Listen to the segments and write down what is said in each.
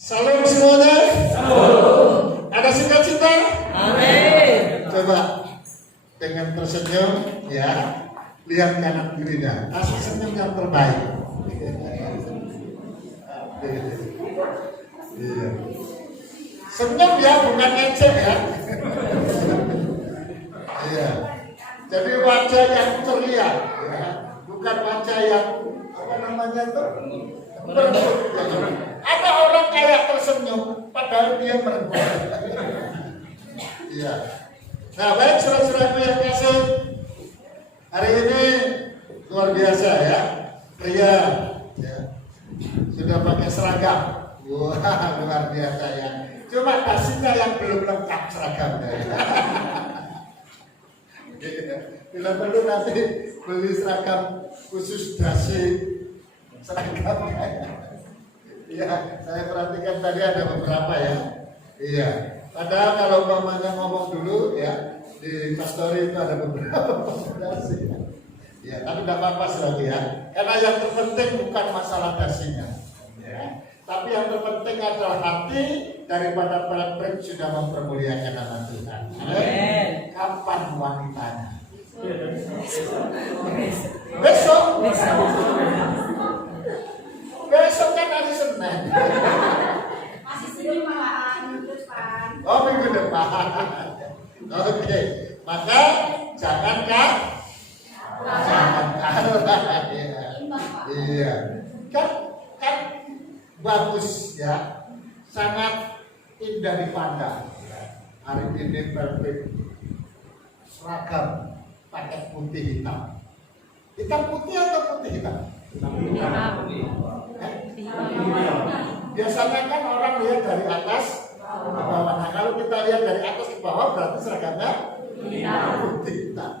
Salam semuanya. Salam. Ada sukacita? Amin. Coba dengan tersenyum, ya. Lihat kanan kirinya. Kasih senyum yang terbaik. Iya. Senyum ya, bukan ngecek ya. Iya. Jadi wajah yang ceria, ya. Bukan wajah yang apa namanya tuh? Ada orang kayak tersenyum, padahal dia merengkuh. Iya. Nah, baik saudara-saudaraku yang kasih, hari ini luar biasa ya, pria ya, sudah pakai seragam. Wah, luar biasa ya. Cuma dasinya yang belum lengkap seragamnya. Bila perlu nanti beli seragam khusus dasi seragamnya. Iya, saya perhatikan tadi ada beberapa ya. Iya. Padahal kalau umpamanya ngomong dulu ya di pastori itu ada beberapa dasi. Ya, tapi tidak apa-apa selagi ya. Karena yang terpenting bukan masalah dasinya. Ya. Tapi yang terpenting adalah hati daripada para sudah mempermuliakan nama Tuhan. Amin. Kapan wanitanya? Besok. Besok kan hari Senin. Masih senyum malahan terus Pak. Oh, minggu depan. Oke, maka jangan kalah. Iya, kan bagus ya, sangat indah dipandang. Hari ini perfect seragam pakai putih hitam. Hitam putih atau putih hitam? Biasanya kan orang lihat dari atas ke bawah. Nah, kalau kita lihat dari atas ke bawah berarti seragamnya putih hitam.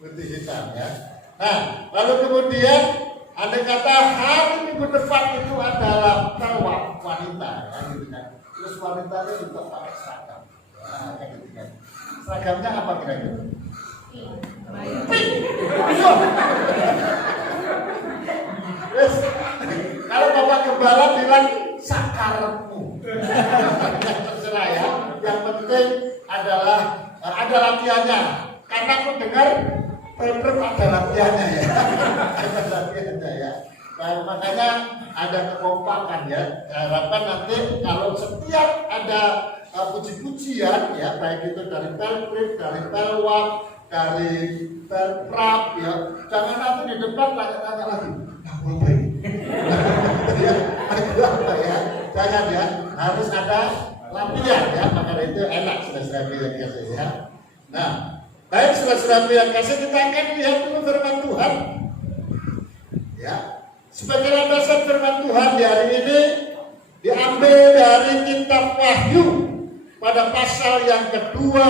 Putih hitam ya. Nah, lalu kemudian andai kata hari minggu depan itu adalah pelwak wanita, ya, gitu kan. Terus wanitanya juga pakai seragam. Nah, kayak gitu kan. Seragamnya apa kira-kira? Yes. Kalau Bapak Gembala bilang sakarmu, terserah ya. Yang penting adalah ada latihannya. Karena aku dengar Pemprov ada latihannya ya. Ada latihannya ya. Nah, makanya ada kekompakan ya. Harapan nanti kalau setiap ada puji-pujian ya, baik itu dari Pemprov, dari Pelwak, dari Pemprov ya, jangan nanti di depan tanya-tanya lagi. Apa ini? Apa ya? Jangan ya, harus ada latihan ya, maka itu enak saudara-saudara yang kasih ya. Nah, baik saudara-saudara yang kasih, kita akan lihat dulu firman Tuhan. Ya, sebagai landasan firman Tuhan di hari ini diambil dari kitab Wahyu pada pasal yang kedua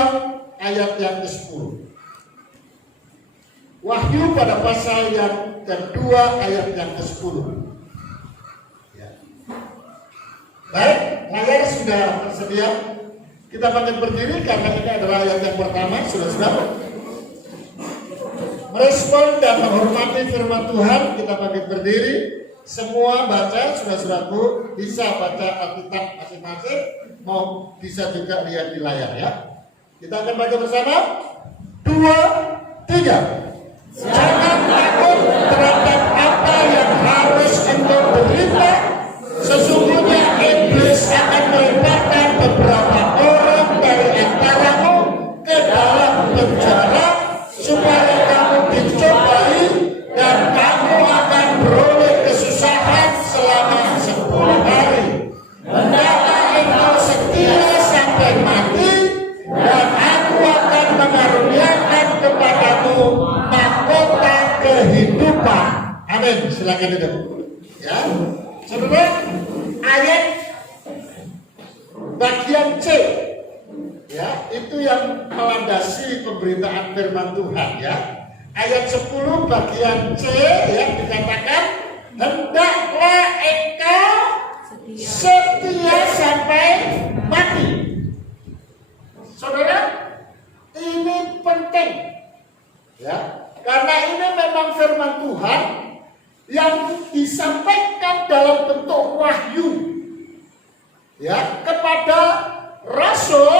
ayat yang ke-10. Wahyu pada pasal yang kedua ayat yang ke-10. Ya. Baik, layar sudah tersedia. Kita bangkit berdiri karena ini adalah ayat yang pertama. Sudah. Merespon dan menghormati firman Tuhan, kita bangkit berdiri. Semua baca, saudara-saudaraku bisa baca Alkitab masing-masing, mau bisa juga lihat di layar ya. Kita akan baca bersama. 2, 3. Jangan takut terhadap apa yang harus engkau derita. Sesungguhnya iblis akan melemparkan beberapa orang dari antaramu ke dalam penjara supaya kamu dicobai dan kamu akan beroleh kesusahan selama 10 hari. Hendaklah engkau setia sampai mati, dan aku akan mengaruniakan kepadamu mahkota kehidupan. Amin. Silakan duduk. Ya, saudara, ayat bagian C, ya, itu yang melandasi pemberitaan firman Tuhan ya. Ayat 10 bagian C ya, dikatakan hendaklah engkau setia sampai mati. Saudara, ini penting ya, karena ini memang firman Tuhan yang disampaikan dalam bentuk wahyu. ya, kepada rasul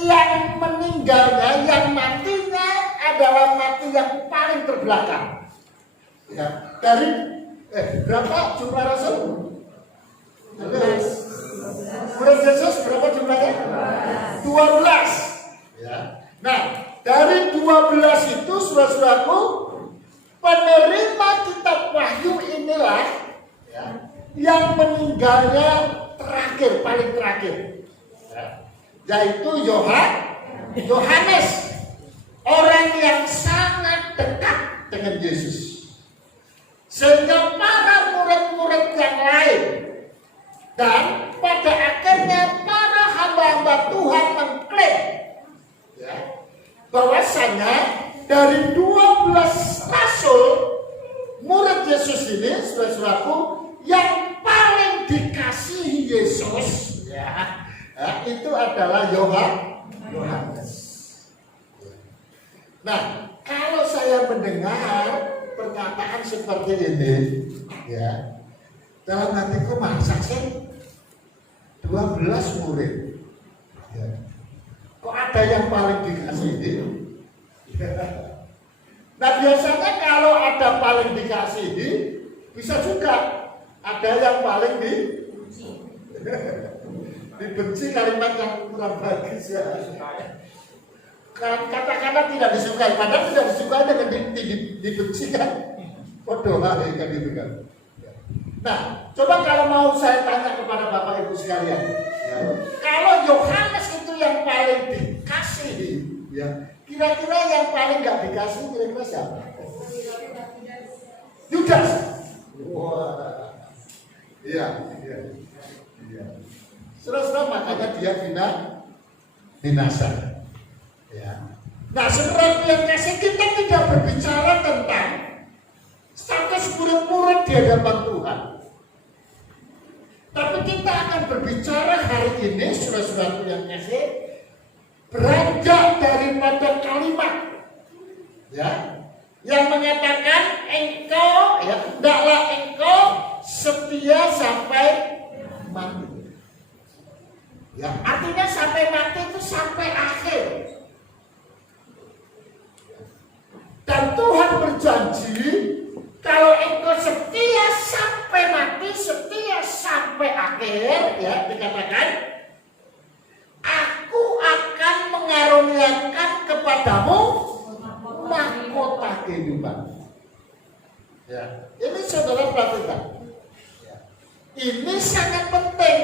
yang meninggalnya, yang matinya adalah mati yang paling terbelakang. Ya, dari berapa jumlah rasul? 12. Murid Yesus berapa jumlahnya? 12. Ya. Nah, dari 12 itu saudara-saudaraku, penerima kitab Wahyu inilah ya, yang meninggalnya terakhir, paling terakhir, ya, yaitu Yohanes, orang yang sangat dekat dengan Yesus, sehingga para murid-murid yang lain dan pada akhirnya para hamba-hamba Tuhan mengklaim ya, bahwasanya dari 12 rasul murid Yesus ini, saudara-saudaraku, yang paling dikasihi Yesus ya, itu adalah Yohanes. Nah, kalau saya mendengar perkataan seperti ini ya, dalam hatiku, masa sih 12 murid ya, kok ada yang paling dikasihi? Nah, biasanya kalau ada paling dikasihi, bisa juga ada yang paling dibenci, kalimat yang kurang bagus ya. Kata-kata tidak disukai, padahal tidak disukai dengan dibenci kan. Bodoh kan gitu kan. Nah, coba kalau mau saya tanya kepada Bapak Ibu sekalian, ya, kalau Yohanes itu yang paling dikasihi, ya, kira-kira yang paling nggak dikasihi kira-kira siapa? Yudas. Wah, iya. Saudara-saudara, makanya dia binasa. Ya. Nah, saudara yang kasih, kita tidak berbicara tentang status murid-murid di hadapan Tuhan. Tapi kita akan berbicara hari ini, saudara-saudara yang kasih, beranjak daripada kalimat ya, yang mengatakan engkau, ya, hendaklah engkau setia sampai mati. Ya, artinya sampai mati itu sampai akhir. Dan Tuhan berjanji, kalau engkau setia sampai mati, setia sampai akhir, ya, dikatakan, aku akan mengaruniakan kepadamu mahkota kehidupan. Ya, ini saudara perhatikan. Ya. Ini sangat penting.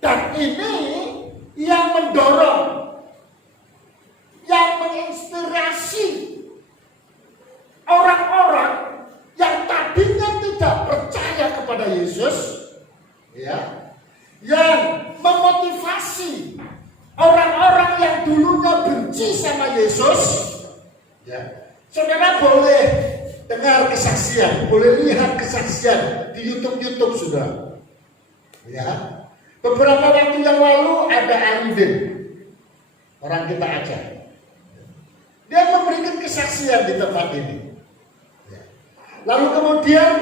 Dan ini yang mendorong, yang menginspirasi orang-orang yang tadinya tidak percaya kepada Yesus, ya, yang memotivasi orang-orang yang dulunya benci sama Yesus, ya. Saudara boleh dengar kesaksian, boleh lihat kesaksian di YouTube sudah, ya. Beberapa waktu yang lalu ada Aludin, orang kita ajar. Dia memberikan kesaksian di tempat ini. Ya. Lalu kemudian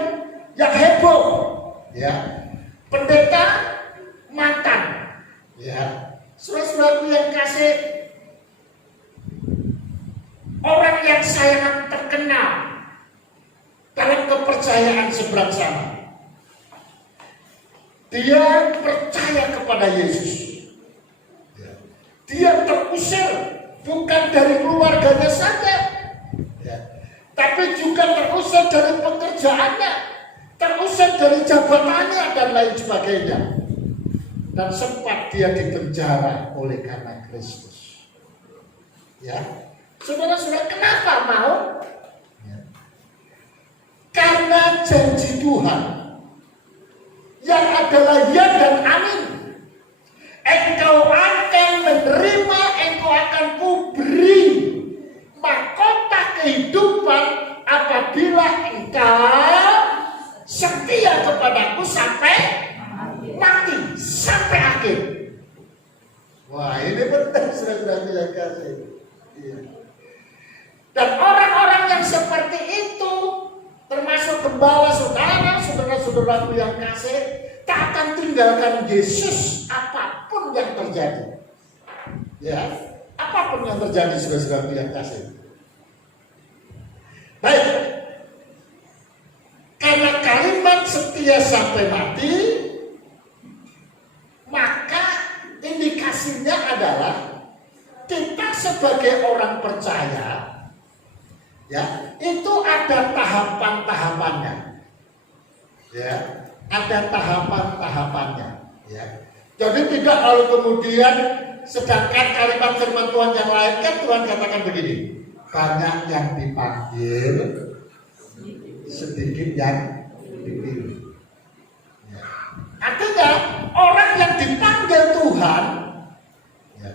yang heboh, ya, pendeta mantan, ya, saudara-saudaraku yang kasih, orang yang sangat terkenal dalam kepercayaan seberang sana. Dia percaya kepada Yesus. Ya. Dia terusir bukan dari keluarganya saja, ya, tapi juga terusir dari pekerjaannya, terusir dari jabatannya dan lain sebagainya. Dan sempat dia dipenjara oleh karena Kristus. Ya, saudara-saudara, kenapa mau? Ya. Karena janji Tuhan yang adalah ya dan amin. Engkau akan menerima, engkau akan kuberi mahkota kehidupan apabila engkau setia kepadaku sampai mati, sampai akhir. Wah, ini penting, saudara-saudara yang kasih. Iya. Dan orang-orang yang seperti itu, termasuk gembala saudara-saudaraku yang kasih, tak akan tinggalkan Yesus apapun yang terjadi. Ya, apapun yang terjadi saudara-saudara yang kasih. Baik. Karena kalimat setia sampai mati, maka indikasinya adalah kita sebagai orang percaya, ya, itu ada tahapan-tahapannya. Ya, ada tahapan-tahapannya, ya. Jadi tidak lalu kemudian sedangkan kalimat firman Tuhan yang lain kan Tuhan katakan begini, banyak yang dipanggil, sedikit yang dipilih. Ya. Artinya orang yang dipanggil Tuhan, ya,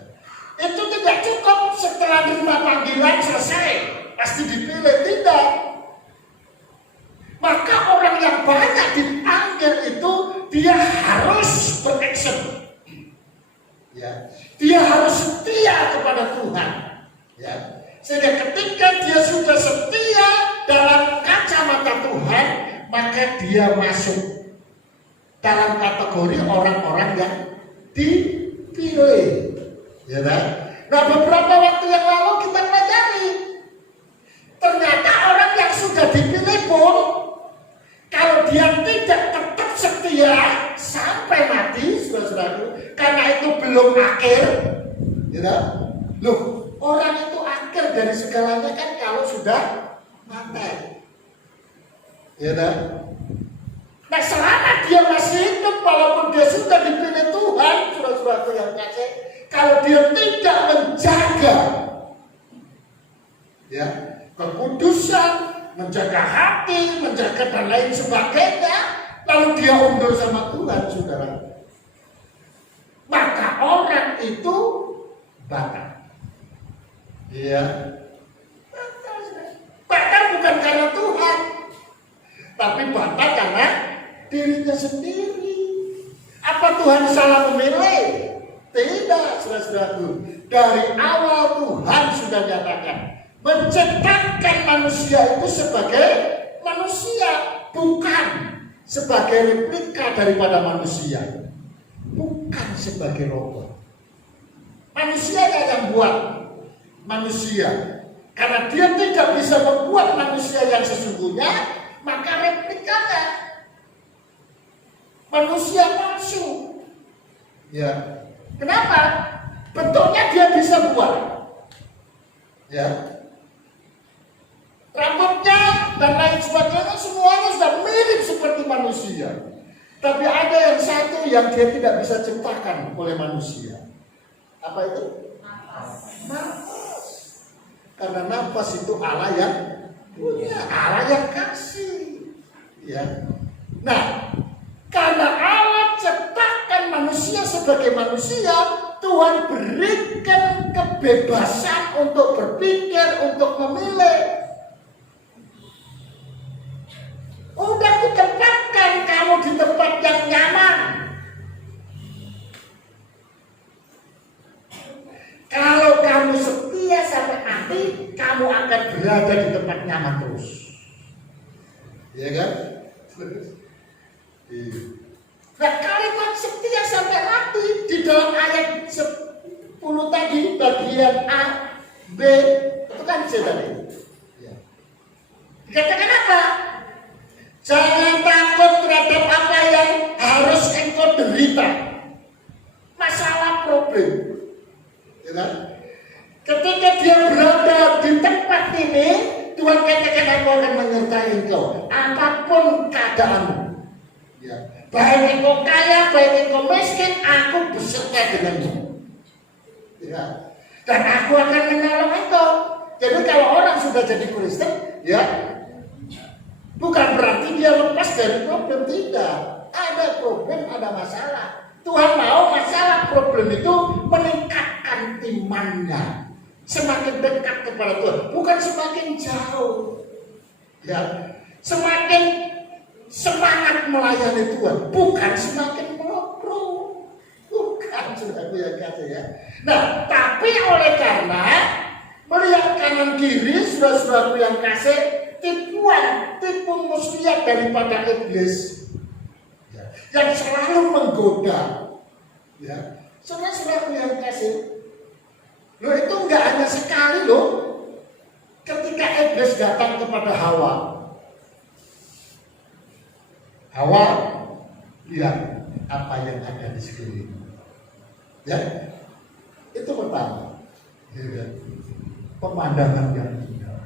itu tidak cukup setelah terima panggilan selesai pasti dipilih, tidak. Maka orang yang banyak dipanggil itu dia harus beraction, ya, dia harus setia kepada Tuhan, ya. Sehingga ketika dia sudah setia dalam kacamata Tuhan, maka dia masuk dalam kategori orang-orang yang dipilih, ya kan? Nah, beberapa waktu yang lalu kita pelajari, ternyata orang yang sudah dipilih pun kalau dia tidak tetap setia sampai mati, saudara-saudaraku, karena itu belum akhir, ya kan? Loh, orang itu akhir dari segalanya kan kalau sudah mati, ya kan? Nah, selama dia masih hidup, walaupun dia sudah dipilih Tuhan, saudara-saudaraku yang kasih, kalau dia tidak menjaga, ya, kekudusan, menjaga hati, menjaga dan lain sebagainya, lalu dia undur sama Tuhan, saudara, maka orang itu batal. Iya, batal bukan karena Tuhan, tapi batal karena dirinya sendiri. Apa Tuhan salah memilih? Tidak, saudara-saudaraku. Dari awal Tuhan sudah nyatakan menciptakan manusia itu sebagai manusia, bukan sebagai replika daripada manusia, bukan sebagai robot. Manusia yang buat manusia, karena dia tidak bisa membuat manusia yang sesungguhnya, maka replikanya manusia palsu. Ya, kenapa? Bentuknya dia bisa buat, ya, rambutnya dan lain sebagainya semuanya sudah mirip seperti manusia. Tapi ada yang satu yang dia tidak bisa ciptakan oleh manusia. Apa itu? Nafas. Karena nafas itu Allah yang punya, Allah yang kasih. Ya. Nah, karena Allah ciptakan manusia sebagai manusia, Tuhan berikan kebebasan untuk berpikir, untuk memilih. Udah ditempatkan kamu di tempat yang nyaman. Kalau kamu setia sampai mati, kamu akan berada di tempat nyaman terus. Iya kan? Nah, kalimat setia sampai mati di dalam ayat 10 tadi, bagian A, B, itu kan C tadi. Dikatakan apa? Jangan takut terhadap apa yang harus engkau derita. Masalah problem. Ya kan? Ketika dia berada di tempat ini, Tuhan katakan aku akan menyertai engkau apapun keadaanmu. Ya. Baik engkau kaya, baik engkau miskin, aku beserta denganmu. Ya. Dan aku akan menolong engkau. Jadi kalau orang sudah jadi Kristen, ya, bukan berarti dia lepas dari problem, tidak. Ada problem, ada masalah. Tuhan mau masalah problem itu meningkatkan imannya, semakin dekat kepada Tuhan, bukan semakin jauh. Ya, semakin semangat melayani Tuhan, bukan semakin melopro, bukan, saudaraku yang kasih ya. Nah, tapi oleh karena melihat kanan kiri, saudara-saudaraku yang kasih, tipu muslihat daripada iblis. yang selalu menggoda. Ya, saudara-saudara yang kasih, loh itu enggak hanya sekali loh. Ketika iblis datang kepada Hawa, Hawa, lihat apa yang ada di sekeliling. Ya, itu pertama. Ya, pemandangan yang indah,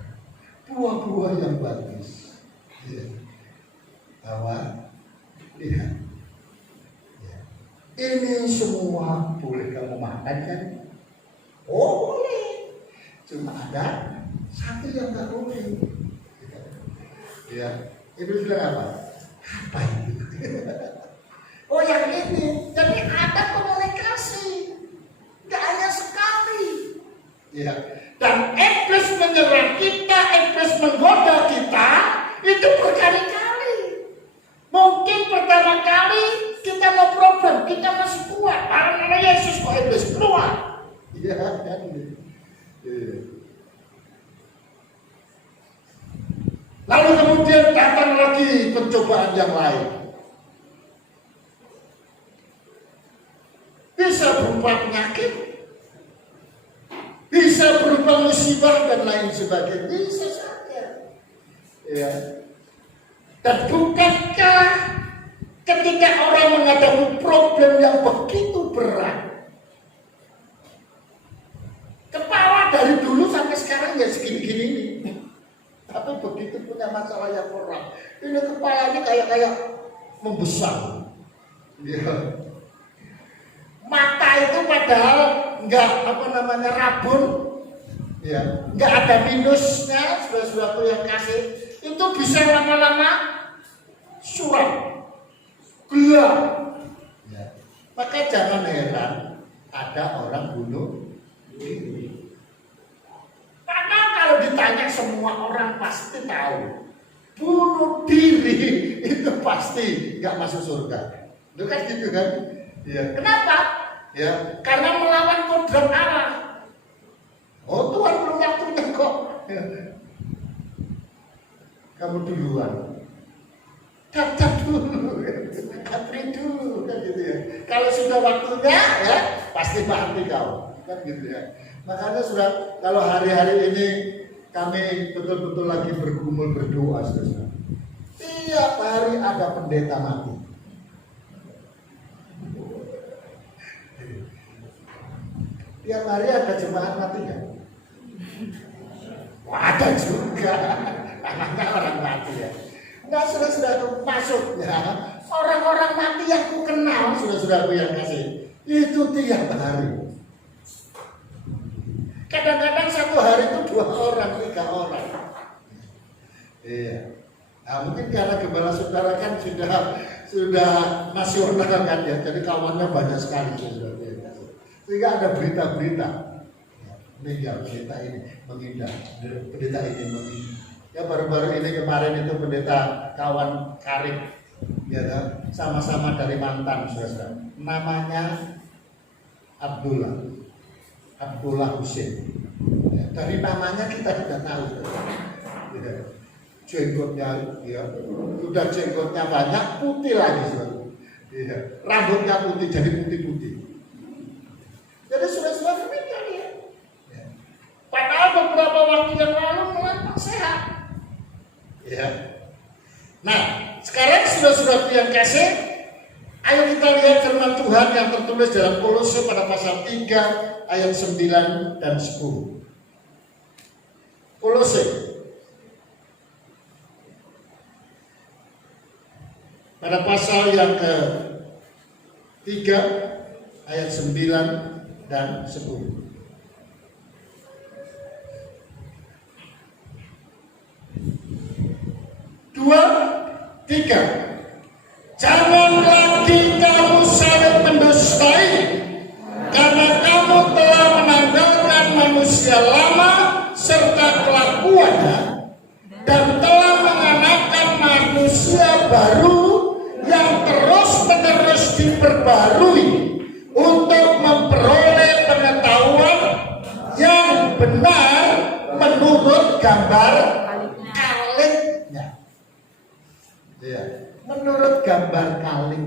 buah-buah yang bagus. Ya. Hawa, lihat. Ya. Ini semua boleh kamu makan kan? Oh boleh. Cuma ada satu yang tak boleh. Ya, Iblis bilang apa? Apa itu? Oh yang ini. Jadi ada komunikasi. Gak hanya sekali. Ya. Dan iblis menyerang kita, iblis menggoda kita, itu berkali-kali. Mungkin pertama kali kita mau problem, kita masih kuat. Karena Yesus kok iblis keluar. Iya kan? Lalu kemudian datang lagi pencobaan yang lain. Bisa berupa penyakit, bisa berupa musibah dan lain sebagainya. Bisa saja. Ya. Dan bukankah ketika orang menghadapi problem yang begitu berat, kepala dari dulu sampai sekarang ya segini-gini ini. Tapi begitu punya masalah yang berat, ini kepalanya kayak membesar. Ya. Mata itu padahal nggak rabun, ya, nggak ada minusnya, saudara-saudaraku yang kasih, itu bisa lama-lama suram, gelap. Ya. Maka jangan heran ada orang bunuh diri. Karena kalau ditanya semua orang pasti tahu bunuh diri itu pasti nggak masuk surga. Itu kan gitu kan? Ya. Kenapa? Ya, karena melawan kodrat Allah. Oh Tuhan belum waktunya kok. Ya. Kamu duluan. Daftar dulu, antri dulu kan gitu ya. Kalau sudah waktunya ya pasti mati kau kan gitu ya. Makanya sudah kalau hari-hari ini kami betul-betul lagi bergumul berdoa saudara. Tiap hari ada pendeta mati. Tiap hari ada jemaat mati kan? Wah, ada juga. Anaknya orang mati ya. Enggak sudah masuk ya. Orang-orang mati yang ku kenal sudah yang kasih. Itu tiap hari. Kadang-kadang satu hari itu 2 orang, 3 orang. Iya. Nah mungkin karena gembala saudara kan sudah nasional kan ya. Jadi kawannya banyak sekali saudara. Sehingga ada berita-berita meninggal pendeta ini menghindar, pendeta ini menghindar. Ya baru-baru ini kemarin itu pendeta kawan karib, ya sama-sama dari mantan saudara. Namanya Abdullah Hussein. Ya, dari namanya kita sudah tahu. Ya, jenggotnya, ya, sudah jenggotnya banyak, putih lagi saudara. Ya, rambutnya putih jadi putih-putih. Jadi sudah meninggal ya. Padahal beberapa waktu yang lalu melapang sehat. Ya. Nah, sekarang sudah yang kasih, ayo kita lihat firman Tuhan yang tertulis dalam Kolose pada pasal 3 ayat 9 dan 10. Kolose pada pasal yang ke-3 ayat 9 dan 10. 2, 3. Jangan lagi kamu saling mendustai, karena kamu telah menanggalkan manusia lama serta kelakuannya dan telah mengenakan manusia baru yang terus-menerus diperbarui untuk memperoleh pengetahuan yang benar menurut gambar kaliknya. Ya, menurut gambar kalik.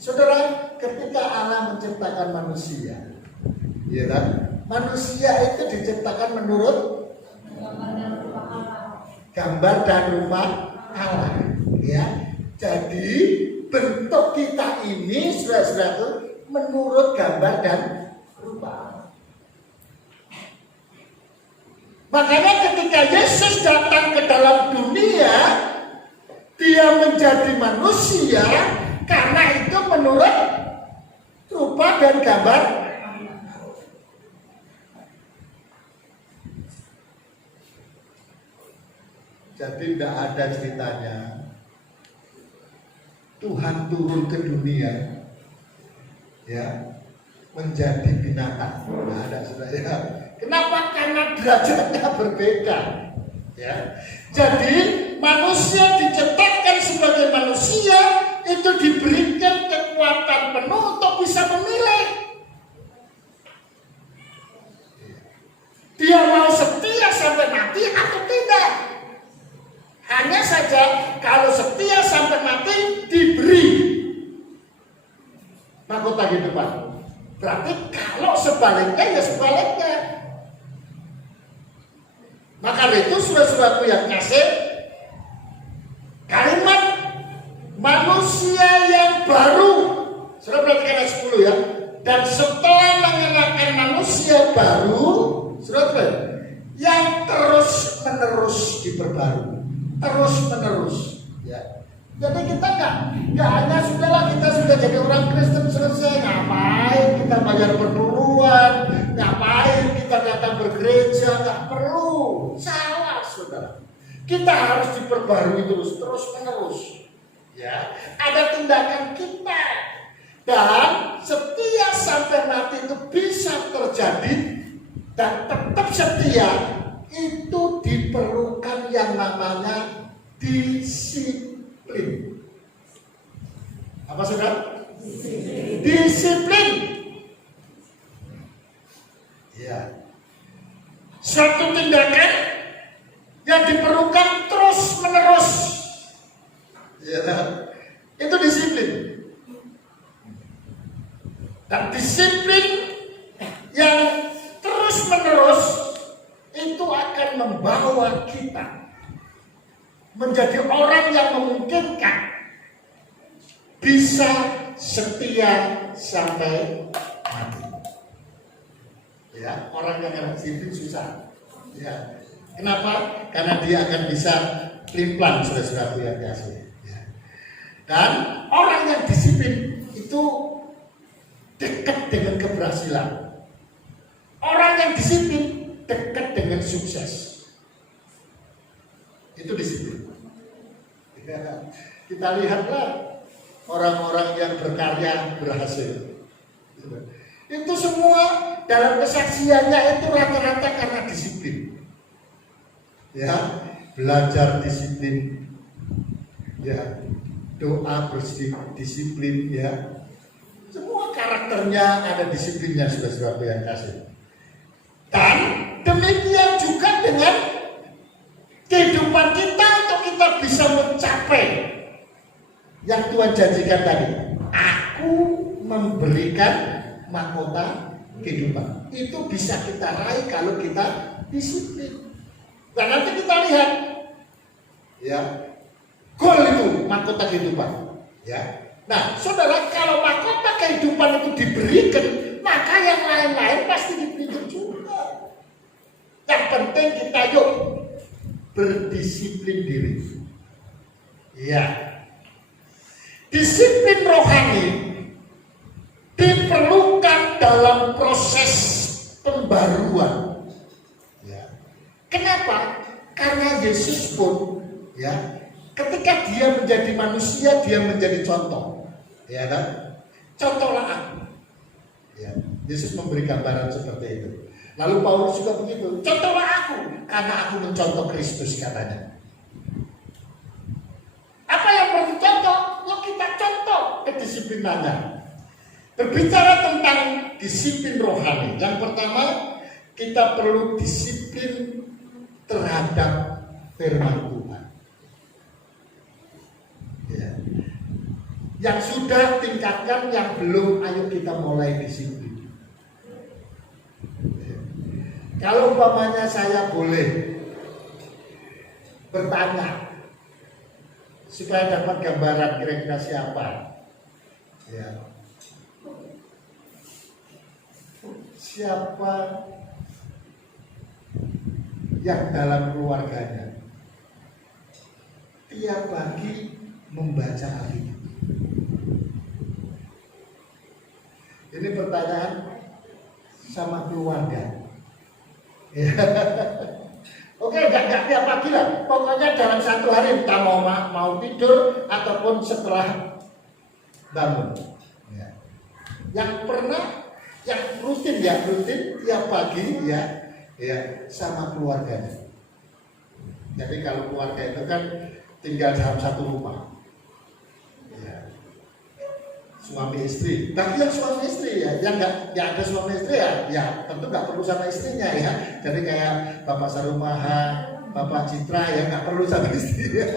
Saudara, ketika Allah menciptakan manusia, ya kan? Manusia itu diciptakan menurut gambar dan rupa Allah, ya. Jadi bentuk kita ini saudara-saudara menurut gambar dan rupa Allah. Makanya ketika Yesus datang ke dalam dunia, dia menjadi manusia karena itu menurut rupa dan gambar. Jadi tidak ada ceritanya Tuhan turun ke dunia, ya, menjadi binatang. Tidak ada, saudara. Kenapa? Karena derajatnya berbeda, ya. Jadi manusia diciptakan sebagai manusia itu diberikan kekuatan penuh untuk bisa memilih. Dia mau setia sampai mati atau tidak. Hanya saja kalau setia sampai mati diberi mahkota kehidupan. Berarti kalau sebaliknya ya sebaliknya. Maka itu saudara-saudaraku yang kasih, kalimat manusia yang baru, saudara perhatikan ayat 10 ya. Dan setelah mengenakan manusia baru, saudara, yang terus menerus diperbarui, terus menerus, ya. Jadi kita nggak hanya sudahlah kita sudah jadi orang Kristen selesai, ngapain kita bayar perpuluhan, ngapain kita datang bergereja, nggak perlu. Salah, saudara. Kita harus diperbarui terus menerus, ya. Ada tindakan kita dan setia sampai mati itu bisa terjadi dan tetap setia itu diperlukan yang namanya disiplin. Apa saudara? Disiplin. Ya. Suatu tindakan yang diperlukan terus menerus. Ya. Itu disiplin. Dan disiplin yang terus menerus itu akan membawa kita menjadi orang yang memungkinkan bisa setia sampai mati. Ya, orang yang disiplin susah. Ya. Kenapa? Karena dia akan bisa pelin-pelan, saudara-saudara yang kasih. Ya. Dan orang yang disiplin itu dekat dengan keberhasilan. Orang yang disiplin dekat dengan sukses. Itu disiplin. Ya. Kita lihatlah orang-orang yang berkarya berhasil. Itu semua dalam kesaksiannya itu rata-rata karena disiplin. Ya, belajar disiplin. Ya, doa berdisiplin, ya. Semua karakternya ada disiplinnya, saudara-saudara yang kasih. Dan demikian juga dengan kehidupan kita untuk kita bisa mencapai yang Tuhan janjikan tadi. Aku memberikan mahkota kehidupan. Itu bisa kita raih kalau kita disiplin. Dan nanti kita lihat, ya, goal itu mahkota kehidupan. Ya. Nah, saudara, kalau mahkota kehidupan itu diberikan, maka yang lain-lain pasti diberikan juga. Yang penting kita yuk berdisiplin diri. Ya. Disiplin rohani diperlukan dalam proses pembaruan. Ya. Kenapa? Karena Yesus pun, ya, ketika dia menjadi manusia, dia menjadi contoh. Ya kan? Contohlah aku. Ya. Yesus memberi gambaran seperti itu. Lalu Paulus juga begitu. Contohlah aku, karena aku mencontoh Kristus katanya. Apa yang perlu contoh? Yuk kita contoh kedisiplinannya. Berbicara tentang disiplin rohani. Yang pertama, kita perlu disiplin terhadap firman Tuhan. Ya. Yang sudah tingkatkan, yang belum ayo kita mulai disiplin. Kalau umpamanya saya boleh bertanya supaya dapat gambaran kira-kira siapa, ya, siapa yang dalam keluarganya tiap pagi membaca Alkitab. Ini pertanyaan sama keluarga. Ya. Oke, nggak tiap pagi lah. Pokoknya dalam satu hari entah mau tidur ataupun setelah bangun. Ya. Yang pernah, yang rutin tiap pagi ya sama keluarganya. Jadi kalau keluarga itu kan tinggal dalam satu rumah. Ya. Suami istri, bagi yang suami istri ya, yang nggak ada suami istri ya tentu nggak perlu sama istrinya ya. Jadi kayak Bapak Sarumaha, Bapak Citra ya nggak perlu sama istri. Ya.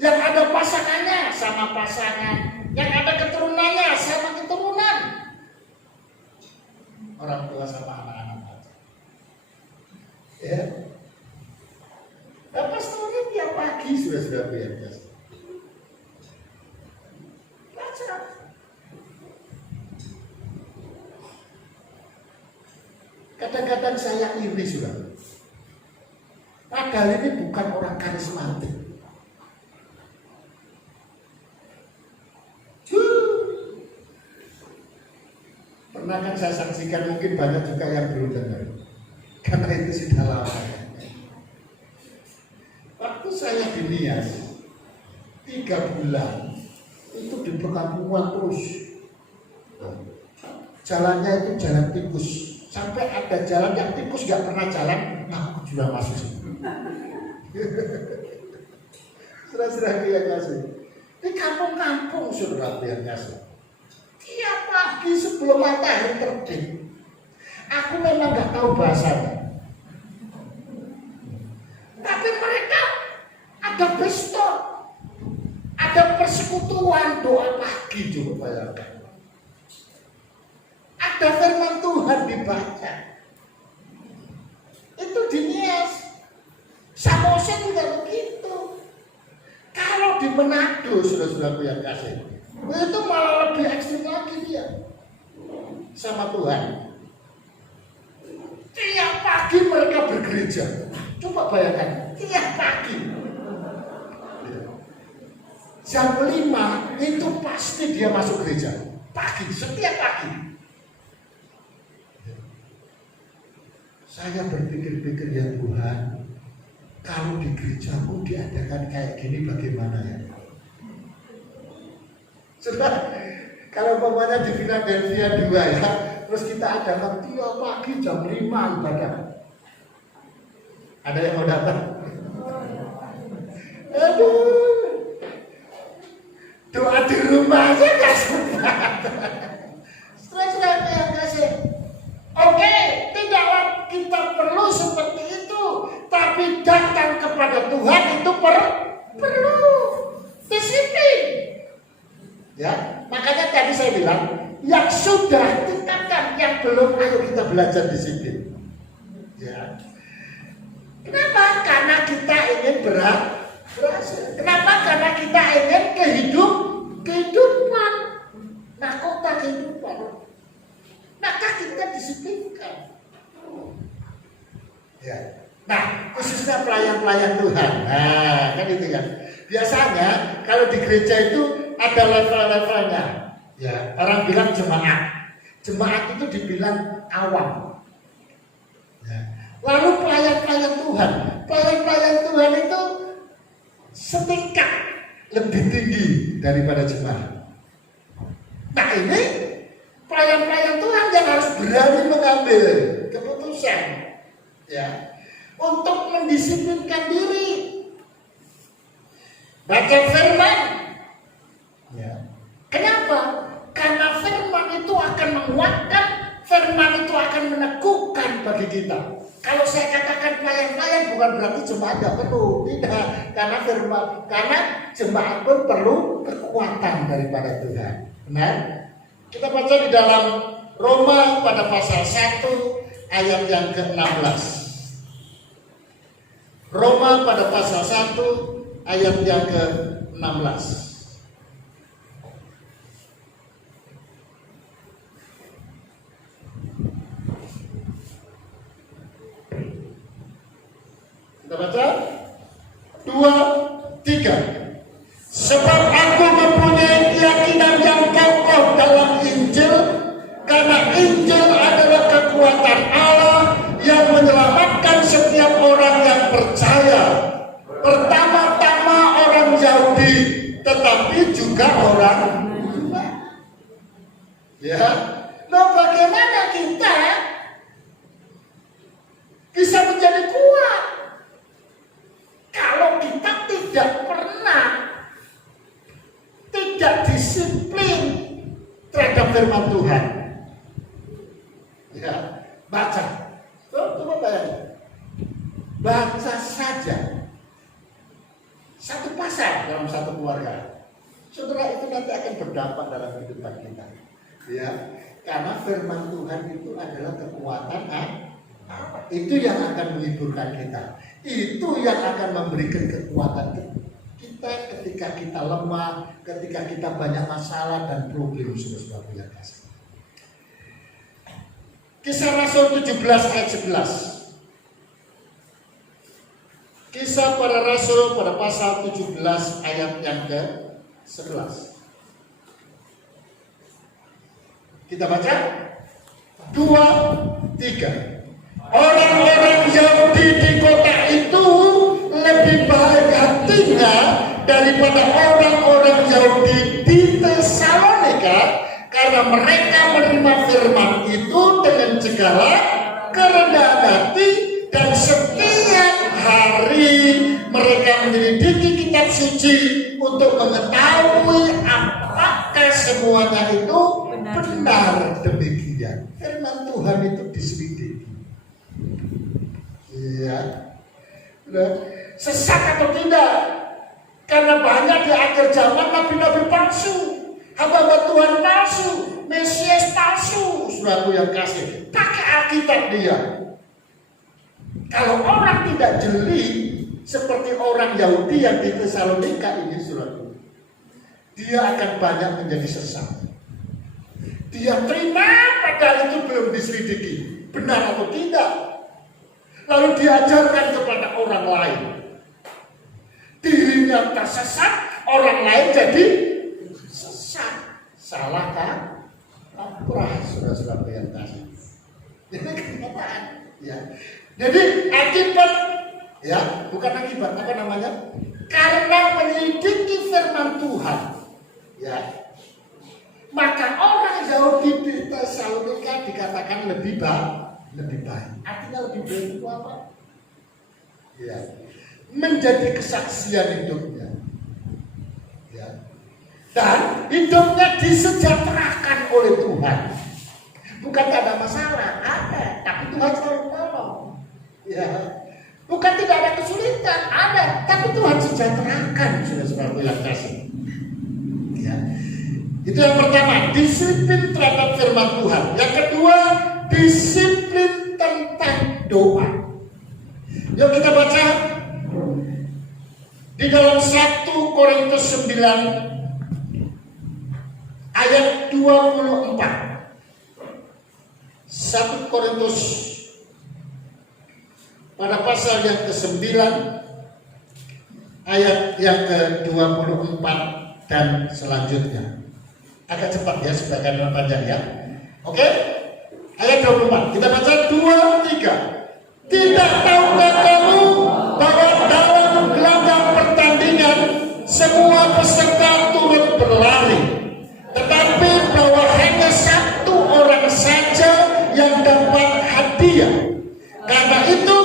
Yang ada pasangannya sama pasangan, yang ada keturunannya sama keturunan, orang tua sama anak-anak aja. Ya. Nah, pastornya tiap pagi sudah biasa. Baca. Kadang-kadang saya iri sudah. Padahal ini bukan orang karismatik. Pernah kan saya saksikan, mungkin banyak juga yang belum dengar. Karena itu sudah lama. Waktu saya di Nias 3 bulan itu di perkampungan terus, jalannya itu jalan tikus, sampai ada jalan yang tikus gak pernah jalan, aku juga masuk situ. Saudara yang kasih di kampung-kampung, saudara yang kasih tiap pagi sebelum matahari terbit, aku memang gak tahu bahasanya. Tapi mereka ada pesta, ada persekutuan doa pagi, coba bayangkan. Ada firman Tuhan dibaca. Itu di Nias. Samosir juga begitu. Kalau di Manado, saudara-saudaraku yang kasih, itu malah lebih ekstrim lagi dia sama Tuhan. Tiap pagi mereka bergereja. Coba bayangkan, tiap pagi jam 5 itu pasti dia masuk gereja. Pagi, setiap pagi. Saya berpikir-pikir, ya Tuhan, kalau di gerejaku diadakan kayak gini bagaimana ya? Sudah, kalau umpamanya di Philadelphia 2 ya, terus kita adakan tiap pagi jam 5 ibadah. Ada yang mau datang? Aduh, doa di rumah aja gak sempat. Setelah yang kasih, oke, tidaklah kita perlu seperti itu, tapi datang kepada Tuhan itu perlu disiplin. Ya, makanya tadi saya bilang, yang sudah tingkatkan, yang belum ayo kita belajar disiplin. Ya. Kenapa? Karena kita ingin berhasil. Kenapa? Karena kita ingin kehidupan, mahkota kehidupan. Maka kita disiplinkan. Ya. Nah, khususnya pelayan-pelayan Tuhan. Nah, kan itu kan. Biasanya kalau di gereja itu ada level-levelnya. Ya, orang bilang jemaat. Jemaat itu dibilang awam. Ya. Lalu pelayan-pelayan Tuhan itu setingkat lebih tinggi daripada jemaat. Nah ini pelayan-pelayan Tuhan yang harus berani mengambil keputusan, ya, untuk mendisiplinkan diri, baca firman, ya. Kenapa? Karena firman itu akan menguatkan, firman itu akan meneguhkan bagi kita. Kalau saya katakan pelayan-pelayan bukan berarti jemaat tidak perlu, tidak. Karena jemaat pun perlu kekuatan daripada Tuhan. Benar? Kita baca di dalam Roma pada pasal 1 ayat yang ke-16. Roma pada pasal 1 ayat yang ke-16. Kita baca 2, 3. Sebab aku mempunyai keyakinan yang kokoh dalam Injil, karena Injil adalah kekuatan Allah yang menyelamatkan setiap orang yang percaya. Pertama-tama orang Yahudi, tetapi juga orang Yunani. Ya, loh bagaimana kita bisa menjadi kuat kalau kita tidak pernah, tidak disiplin terhadap firman Tuhan? Ya, baca. Coba bayangin. Baca saja satu pasal dalam satu keluarga. Saudara, itu nanti akan berdampak dalam kehidupan kita. Ya, karena firman Tuhan itu adalah kekuatan itu yang akan menghiburkan kita. Itu yang akan memberikan kekuatan kita ketika kita lemah, ketika kita banyak masalah dan problem, saudara yang kasih. Kisah Rasul 17 ayat 11. Kisah para Rasul pada pasal 17 ayat yang ke-11. Kita baca 2, 3. Orang-orang Yahudi di kota itu lebih baik hatinya daripada orang-orang Yahudi di Tesalonika, karena mereka menerima firman itu dengan segala kerendahan hati, dan setiap hari mereka menyelidiki kitab suci untuk mengetahui apakah semuanya itu benar demikian. Firman Tuhan itu diselidiki. Iya. Sesat atau tidak? Karena banyak di akhir zaman nabi-nabi palsu, hamba-hamba Tuhan palsu, Mesias palsu, saudaraku yang kasih. Pakai Alkitab dia. Kalau orang tidak jeli seperti orang Yahudi yang di Tesalonika ini, saudaraku, dia akan banyak menjadi sesat. Dia terima padahal itu belum diselidiki benar atau tidak, lalu diajarkan kepada orang lain. Dirinya tersesat, orang lain jadi sesat. Salah kan? Kaprah, saudara-saudara yang kasih. Jadi kenyataan, ya. Jadi akibat, ya, bukan akibat, apa namanya? Karena menyelidiki firman Tuhan, ya, maka orang Yahudi di Tesalonika dikatakan lebih baik. Artinya lebih baik itu apa? Ya, menjadi kesaksian hidupnya, ya, dan hidupnya disejahterakan oleh Tuhan. Bukan tidak ada masalah, ada, tapi Tuhan selalu tolong. Ya, bukan tidak ada kesulitan, ada, tapi Tuhan sejahterakan, saudara-saudara yang kasih. Ya, itu yang pertama, disiplin terhadap firman Tuhan. Yang kedua, disiplin tentang doa. Yuk kita baca di dalam 1 Korintus 9 ayat 24. 1 Korintus pada pasal yang ke-9 ayat yang ke-24 dan selanjutnya. Agak cepat ya, sebagian panjang ya. Oke? Ayat 24. Kita baca 2, 3. Tidak tahukah kamu bahwa dalam gelanggang pertandingan semua peserta turut berlari, tetapi bahwa hanya satu orang saja yang dapat hadiah. Karena itu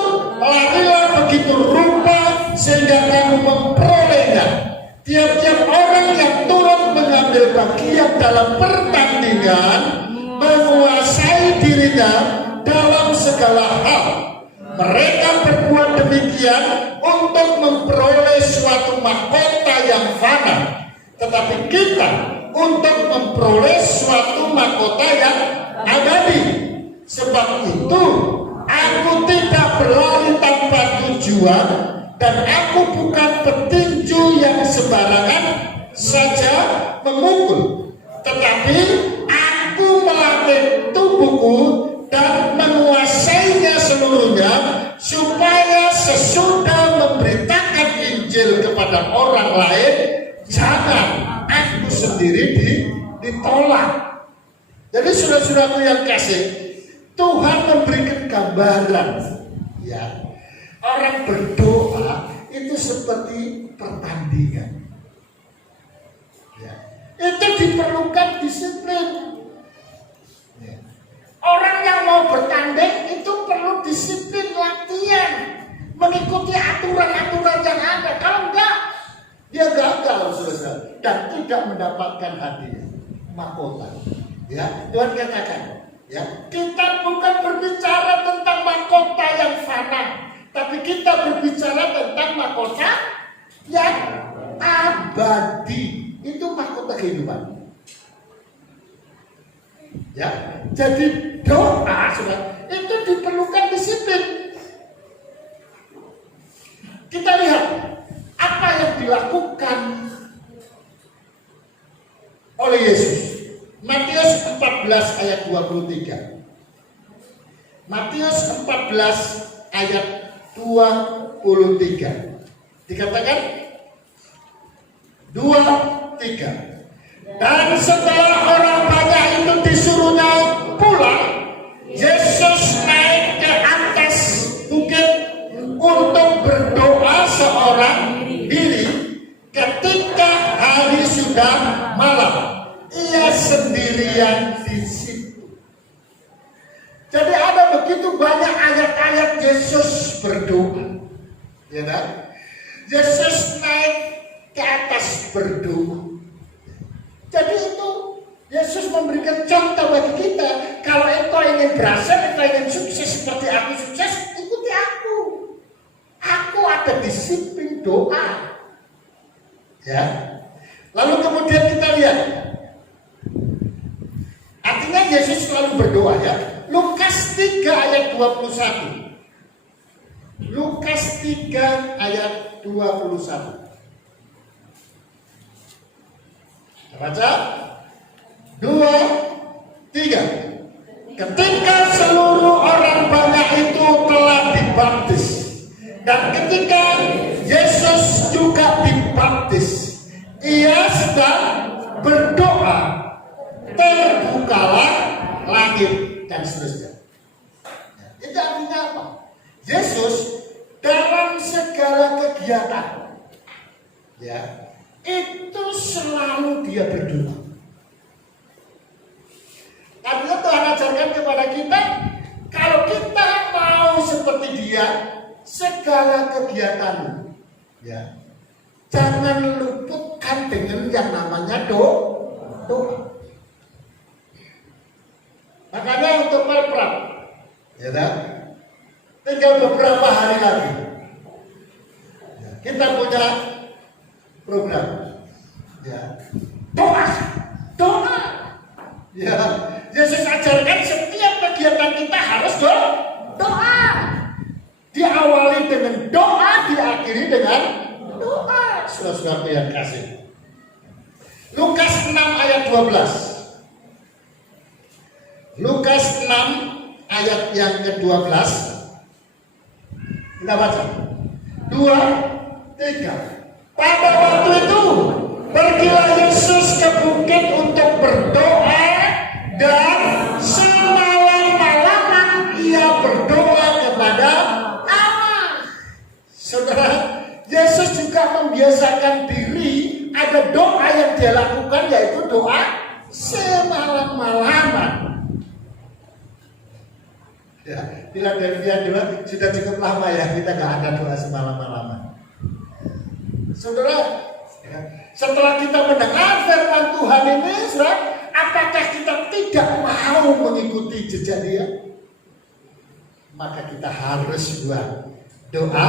larilah begitu rupa sehingga kamu memperolehnya. Tiap-tiap orang yang turut mengambil bagian dalam pertandingan menguasai dirinya dalam segala hal. Mereka berbuat demikian untuk memperoleh suatu mahkota yang fana, tetapi kita untuk memperoleh suatu mahkota yang abadi. Sebab itu aku tidak berlari tanpa tujuan, dan aku bukan petinju yang sembarangan saja memukul, tetapi aku melatih tubuhku dan menguasainya seluruhnya, supaya sesudah memberitakan Injil kepada orang lain, jangan aku sendiri ditolak. Jadi saudara-saudaraku yang kasih, Tuhan memberikan gambaran, ya, orang berdoa itu seperti pertandingan, ya. Itu diperlukan disiplin. Orang yang mau bertanding itu perlu disiplin, latihan, mengikuti aturan-aturan yang ada. Kalau enggak, dia gagal, saudara, dan tidak mendapatkan hadiah mahkota. Ya, Tuhan katakan, ya, kita bukan berbicara tentang mahkota yang fana, tapi kita berbicara tentang mahkota yang abadi. Itu mahkota kehidupan. Ya, jadi doa, saudara, itu diperlukan disiplin. Kita lihat apa yang dilakukan oleh Yesus. Matius 14 ayat 23. Matius 14 ayat 23. Dikatakan 23. Dan setelah orang banyak itu disuruhnya pulang, Yesus naik ke atas bukit untuk berdoa seorang diri. Ketika hari sudah malam, ia sendirian di situ. Jadi ada begitu banyak ayat-ayat Yesus berdoa, ya kan? Yesus naik ke atas berdoa. Jadi itu Yesus memberikan contoh bagi kita. Kalau engkau ingin berhasil, engkau ingin sukses seperti aku sukses, ikuti aku. Aku ada disiplin doa. Ya. Lalu kemudian kita lihat. Artinya Yesus selalu berdoa, ya. Lukas 3 ayat 21. Lukas 3 ayat 21. Baca 2, 3. Ketika seluruh orang banyak itu telah dibaptis, dan ketika Yesus juga dibaptis, ia sedang berdoa, terbukalah langit, dan seterusnya. Itu artinya apa? Yesus dalam segala kegiatan, ya, itu selalu dia berdoa. Artinya Tuhan ajarkan kepada kita, kalau kita mau seperti dia, segala kegiatan, ya, jangan luputkan dengan yang namanya doa. Makanya untuk Pelprap, ya kan? Tinggal beberapa hari lagi, ya, kita punya program, ya, doa. Ya, Yesus ajarkan setiap kegiatan kita harus doa. Diawali dengan doa, diakhiri dengan doa. Saudara-saudara yang kasih. Lukas 6 ayat 12. Lukas 6 ayat yang ke-12. Kita baca. 2, 3. Pada waktu itu pergilah Yesus ke bukit untuk berdoa, dan semalam-malaman ia berdoa kepada Allah. Saudara, Yesus juga membiasakan diri, ada doa yang dia lakukan, yaitu doa semalam-malaman. Ya, Philadelphia dua sudah cukup lama ya kita nggak ada doa semalam-malaman. Saudara, setelah kita mendengar firman Tuhan ini, saudara, apakah kita tidak mau mengikuti jejak dia? maka kita harus buat doa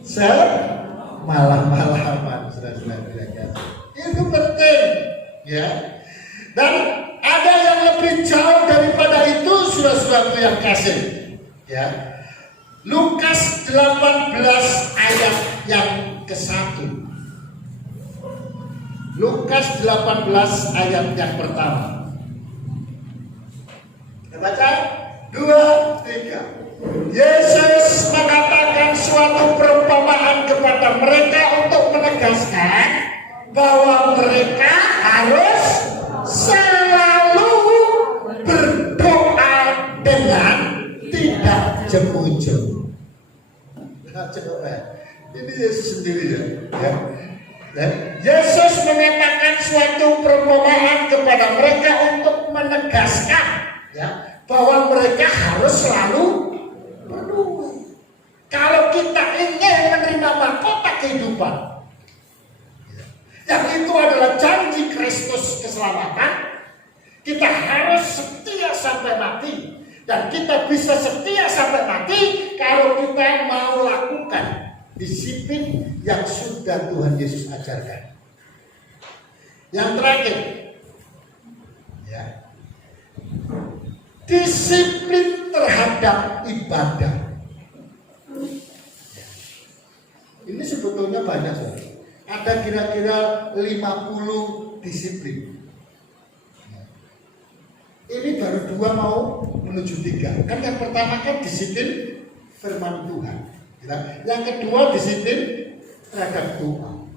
semalam-malaman. Itu penting, ya. Dan ada yang lebih jauh daripada itu, saudara-saudaraku yang kasih, ya. Lukas 18 ayat yang ke-1. Lukas 18 ayat yang pertama. Kita baca 2, 3. Yesus mengatakan suatu perumpamaan kepada mereka untuk menegaskan bahwa mereka harus selalu berdoa dengan tidak jemu-jemu. Ini Yesus sendiri, ya. Yesus mengatakan suatu perumpamaan kepada mereka untuk menegaskan, ya, bahwa mereka harus selalu berdoa. Kalau kita ingin menerima mahkota kehidupan, yang itu adalah janji Kristus keselamatan, kita harus setia sampai mati. Dan kita bisa setia sampai mati kalau kita mau lakukan disiplin yang sudah Tuhan Yesus ajarkan. Yang terakhir, ya, disiplin terhadap ibadah. Ini sebetulnya banyak, saudara. Ada kira-kira 50 disiplin. Ini baru 2 mau menuju 3. Kan yang pertama kan disiplin firman Tuhan. Yang kedua disiplin terhadap doa.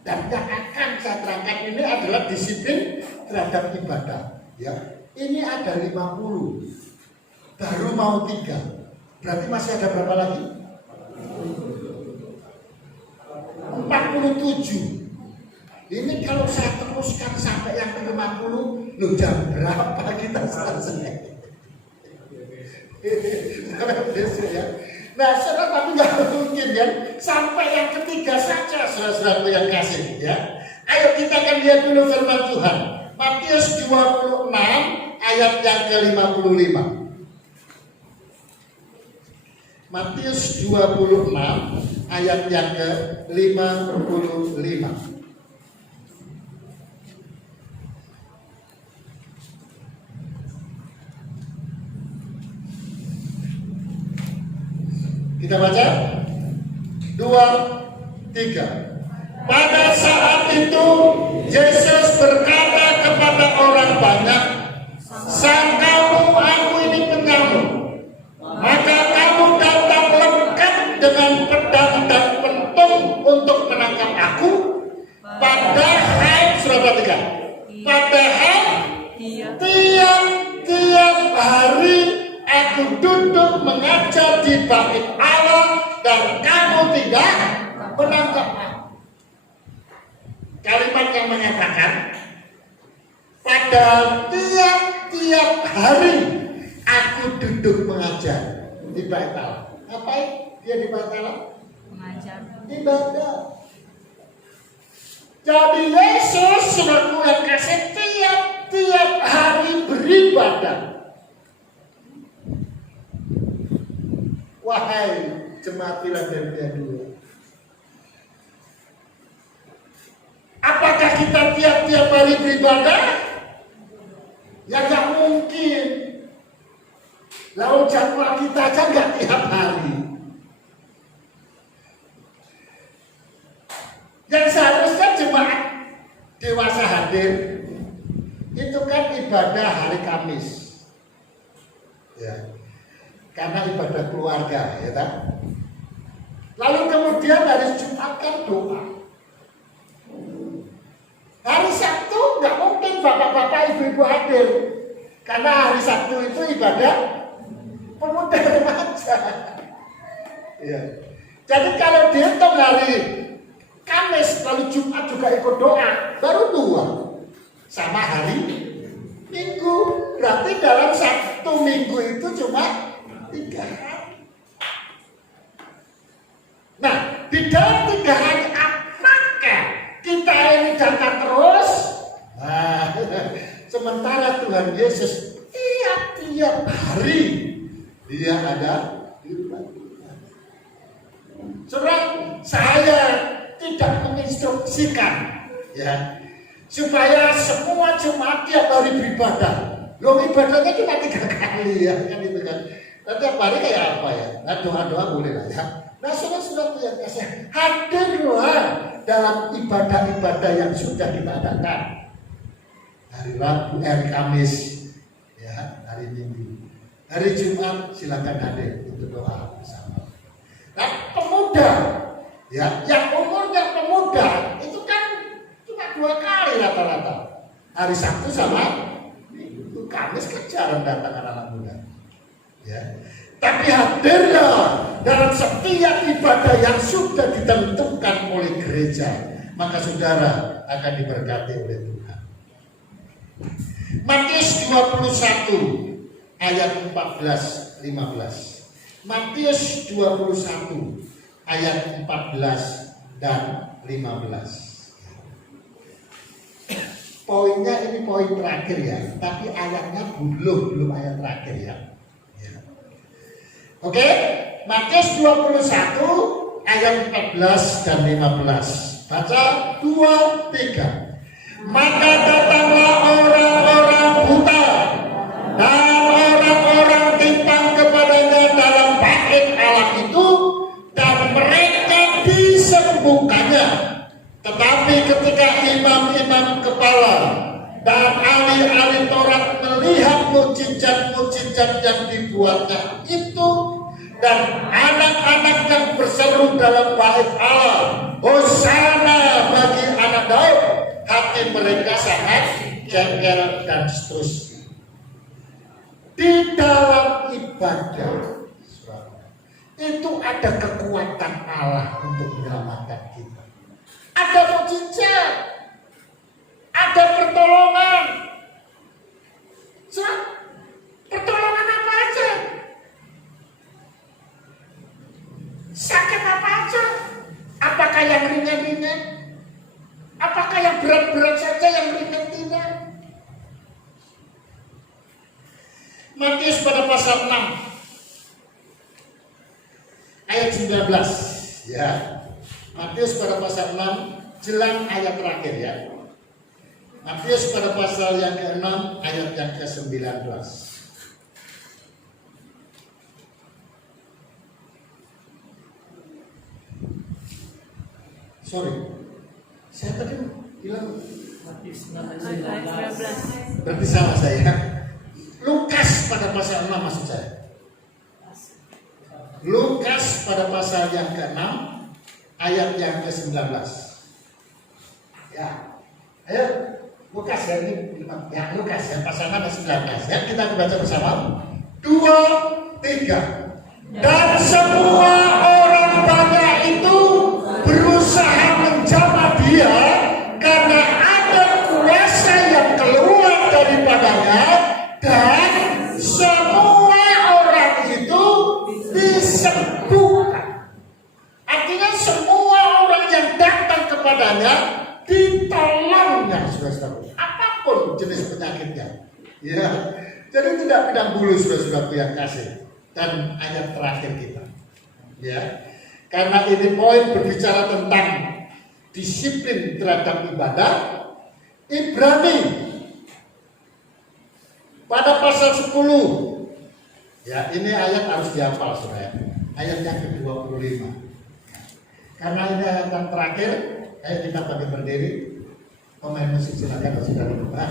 Dan yang akan saya terangkan ini adalah disiplin terhadap ibadah. Ya, ini ada 50. Baru mau 3. Berarti masih ada berapa lagi? 47. Ini kalau saya teruskan sampai yang ke-50, loh jam berapa kita selesai? Nah, saudara, tapi nggak mungkin ya. Sampai yang ketiga saja, saudara-saudara yang kasih, ya. Ayo kita akan lihat dulu firman Tuhan. Matius 26 ayat yang ke-55. Matius 26 ayat yang ke-55. Kita baca 2, 3. Pada saat itu Yesus berkata kepada orang banyak, "Sangkamu aku ini penyamun, maka kamu datang lengkap dengan pedang dan pentung untuk menangkap aku. Padahal, surah 3, padahal tiap hari aku duduk mengajar di bait Allah dan kamu tidak menangkap aku." Kalimat yang mengatakan pada tiap hari aku duduk mengajar di bait Allah. Ngapain dia di bait Allah? Mengajar. Ibadah. Jadi Yesus sebagai yang kasih tiap hari beribadah. Wahai jemaat Philadelphia 2, apakah kita tiap hari beribadah? Ya nggak mungkin. Lalu jadwal kita aja nggak tiap hari. Yang seharusnya jemaat dewasa hadir itu kan ibadah hari Kamis, ya. Karena ibadah keluarga, ya kan? Lalu kemudian hari Jumat kan doa. Hari Sabtu nggak mungkin bapak-bapak, ibu-ibu hadir, karena hari Sabtu itu ibadah pemuda remaja. Ya. Jadi kalau dihitung hari Kamis lalu Jumat juga ikut doa, baru 2. Sama hari Minggu, berarti dalam 1 minggu itu cuma 3 hari. Nah, di dalam 3 hari apakah kita ini datang terus? Nah, sementara Tuhan Yesus tiap hari Dia ada di rumah Tuhan. Saudara, saya tidak menginstruksikan ya supaya semua jemaat tiap hari beribadah. Loh, ibadahnya cuma 3 kali ya kan itu kan. Nah, tiap hari kayak apa ya? Nah, doa-doa boleh lah ya. Nah, saudara-saudara yang kasih hadirlah dalam ibadah-ibadah yang sudah kita adakan. Hari Rabu, hari Kamis, ya, hari Minggu, hari Jumat silakan hadir untuk doa bersama. Nah, pemuda, ya, yang umurnya pemuda itu kan cuma 2 kali rata-rata. Hari Sabtu sama Minggu, Kamis kan jarang datang anak-anak muda. Ya. Tapi hadirlah dalam setiap ibadah yang sudah ditentukan oleh gereja, maka saudara akan diberkati oleh Tuhan. Matius 21 ayat 14-15. Matius 21 ayat 14 dan 15. Poinnya ini poin terakhir ya, tapi ayatnya belum ayat terakhir ya. Oke, Matius 21 ayat 14 dan 15. Baca 2, 3. Maka datanglah orang-orang buta dan orang-orang timpang kepadanya dalam bait Allah itu, dan mereka disembuhkannya. Tetapi ketika imam-imam kepala dan ahli-ahli Taurat melihat mukjizat-mukjizat yang dibuatnya itu, dan anak-anak yang berseru dalam bait Allah, Hosana bagi anak Daud, hati mereka sangat jengkel dan seterusnya. Di dalam ibadah itu ada kekuatan Allah untuk menyelamatkan kita. Ada mukjizat, ada pertolongan. Pertolongan apa aja? Sakit apa aja? Apakah yang ringan-ringan? Apakah yang berat-berat saja, yang ringan tidak? Matius pada pasal 6 ayat 19 ya. Matius pada pasal 6 jelang ayat terakhir ya. Matius pada pasal yang ke-6 ayat yang ke-19. Sorry, saya tadi bilang berarti salah saya. Lukas pada pasal 6 maksud saya. Lukas pada pasal yang ke-6 ayat yang ke-19. Ya, ayo Lukas ya, ini ya Lukas ya pasal 6 ayat 19 ya, kita baca bersama. 2, 3. Dan semua orang banyak itu berusaha menjamah dia, karena ada kuasa yang keluar daripadanya, dan semua orang itu disembuhkan. Artinya semua orang yang datang kepadanya ditolongnya, saudara-saudara, apapun jenis penyakitnya. Ya, jadi tidak pindah bulu, saudara-saudara yang kasih. Dan ayat terakhir kita, ya, karena ini poin berbicara tentang disiplin terhadap ibadah. Ibrani pada pasal 10, ya, ini ayat harus dihafal saudara. Ayat yang ke-25. Karena ini ayat yang terakhir, ayo kita bagi berdiri. Pemain musik silakan saudara di depan.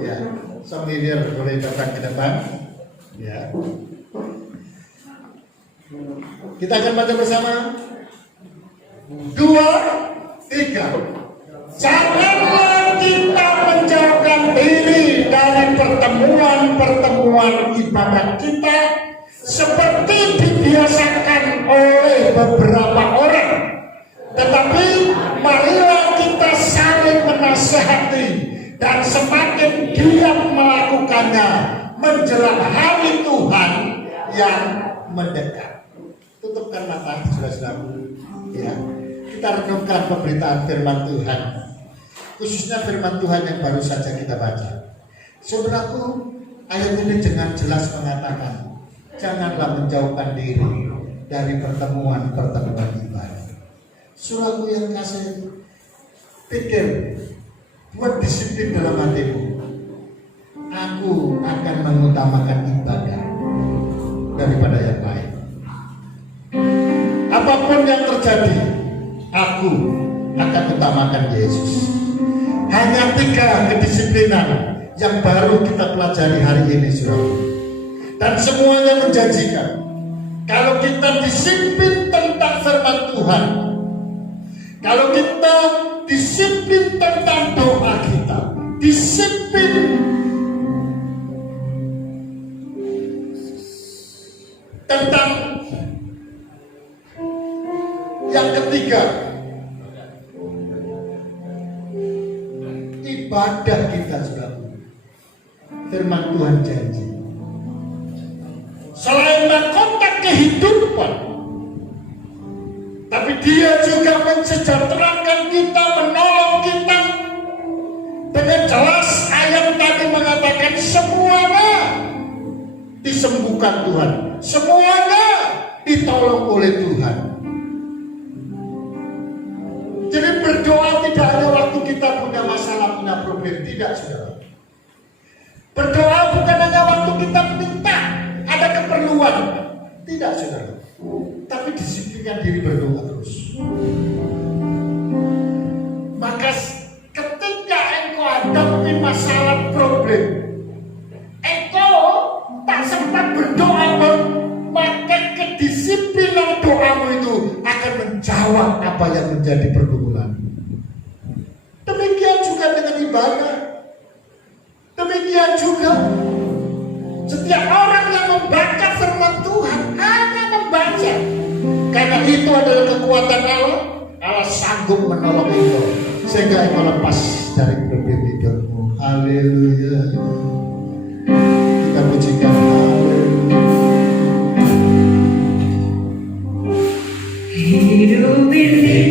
Ya, semilir boleh datang ke depan. Ya. Kita akan baca bersama. 2, 3. Janganlah kita menjauhkan diri dari pertemuan-pertemuan ibadah kita seperti dibiasakan oleh beberapa orang, tetapi marilah kita saling menasihati, dan semakin giat melakukannya menjelang hari Tuhan yang mendekat. Tutupkan mata saudara-saudara, ya. Kita renungkan pemberitaan firman Tuhan, khususnya firman Tuhan yang baru saja kita baca. Saudaraku, ayat ini dengan jelas mengatakan janganlah menjauhkan diri dari pertemuan-pertemuan ibadah. Saudaraku yang kasih, pikir, buat disiplin dalam hatimu. Aku akan mengutamakan ibadah daripada yang lain. Apapun yang terjadi, aku akan utamakan Yesus. Hanya 3 kedisiplinan yang baru kita pelajari hari ini, saudara. Dan semuanya menjanjikan, kalau kita disiplin tentang firman Tuhan, kalau kita disiplin tentang doa kita, disiplin tentang yang ketiga, ibadah kita, saudara. Firman Tuhan janji, selain mahkota kehidupan, tapi Dia juga mensejahterakan kita, menolong kita. Dengan jelas ayat tadi mengatakan semuanya disembuhkan Tuhan, semuanya ditolong oleh Tuhan. Jadi berdoa tidak hanya waktu kita punya masalah, punya problem, tidak, saudara. Berdoa bukan hanya waktu kita minta, ada keperluan, tidak, saudara. Tapi disiplinkan diri berdoa terus. Maka ketika engkau hadapi masalah problem, engkau tak sempat berdoa pun, maka kedisiplinan doamu itu akan menjawab apa yang menjadi pergumulan. Demikian juga dengan ibadah. Demikian juga setiap orang yang membaca firman Tuhan, hanya membaca, karena itu adalah kekuatan Allah. Allah sanggup menolong engkau sehingga engkau lepas dari problem hidupmu. Haleluya. Kita pujikan haleluya. Hidup ini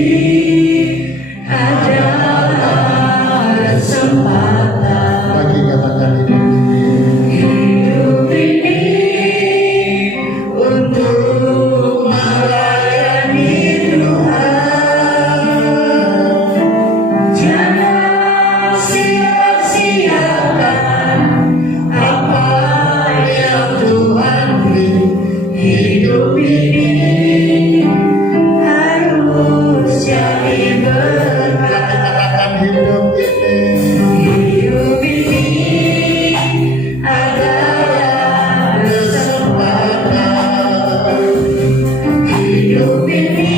adalah kesempatan. Lagi katakan Hidup ini untuk melayani Tuhan. Jangan sia-siakan apa yang Tuhan beri. Hidup ini harus jadi berkat. katakan hidup ini. Hidup ini adalah kesempatan. Hidup ini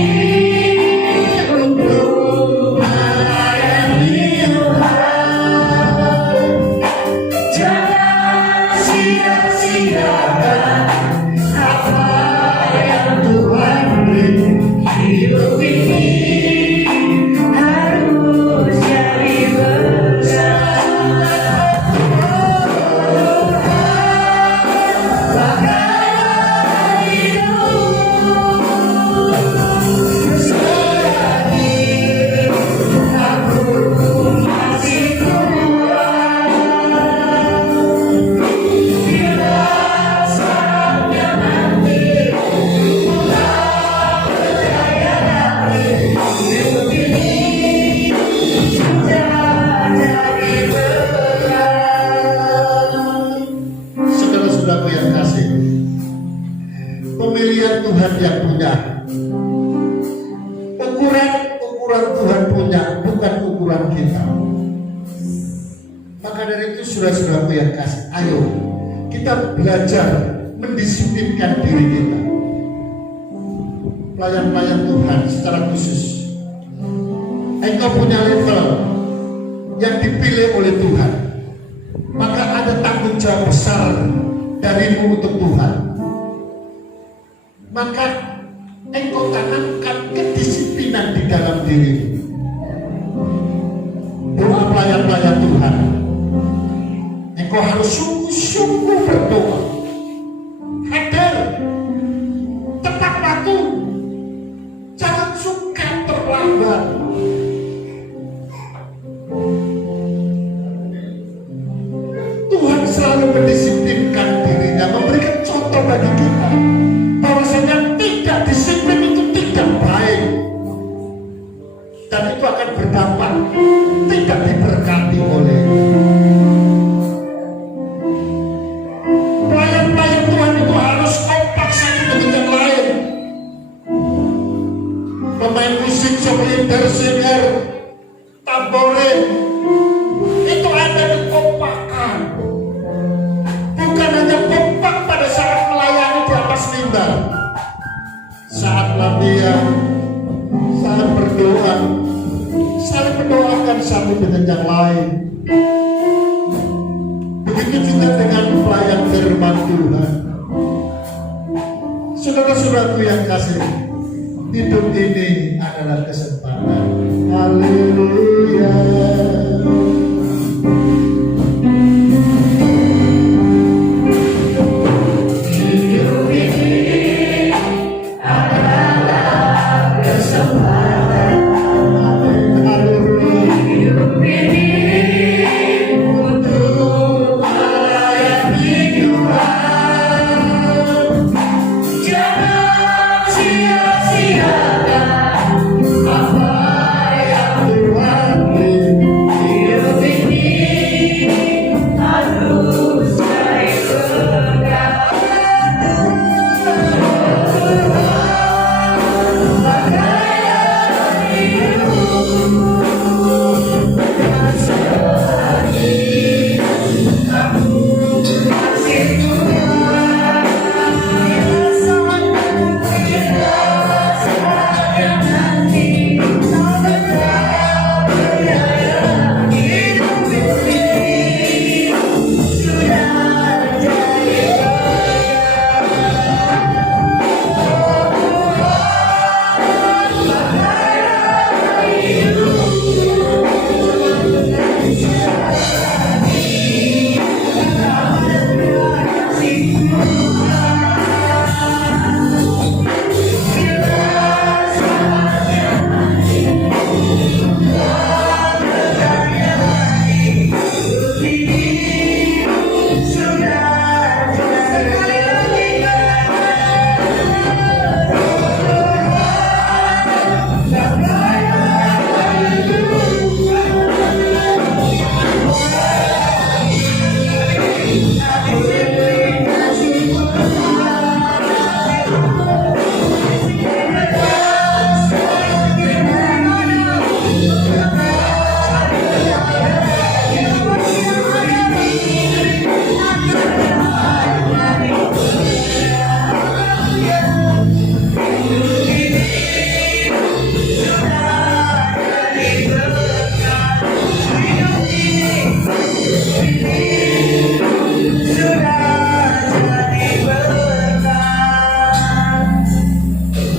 untuk melayani Tuhan. Jangan sia-siakan apa yang Tuhan beri. Hidup ini harus jadi berkat. Bahkan hidup selagi aku masih kuat, bila saatnya nanti hidup ini sudah jadi berkat. Saudara-saudaraku yang kasih, pemilihan Tuhan yang punya, ukuran Tuhan punya, bukan ukuran kita. Maka dari itu saudara-saudaraku yang kasih, ayo kita belajar mendisiplinkan diri kita. Pelayan-pelayan Tuhan secara khusus, engkau punya level yang dipilih oleh Tuhan, maka ada tanggung jawab besar darimu untuk Tuhan. Maka engkau tanamkan kedisiplinan di dalam dirimu. Doa pelayan-pelayan Tuhan, engkau harus sungguh-sungguh berdoa, hadir tepat waktu, jangan suka terlambat. Tuhan selalu mendisiplinkan dirinya, memberikan contoh bagi kita. Intersinger, Tamborin, itu ada kekompakan. Bukan hanya kompak pada saat melayani di atas mimbar, saat latihan, saat berdoa, saling mendoakan satu dengan yang lain. Begitu juga dengan pelayan firman Tuhan. Saudara-saudaraku yang kasih, hidup ini adalah kesempatan. Haleluya. Hidup ini adalah kesempatan. Haleluya. Hidup ini untuk melayani Tuhan. Jangan sia-siakan apa yang Tuhan beri. Hidup ini harus jadi berkah.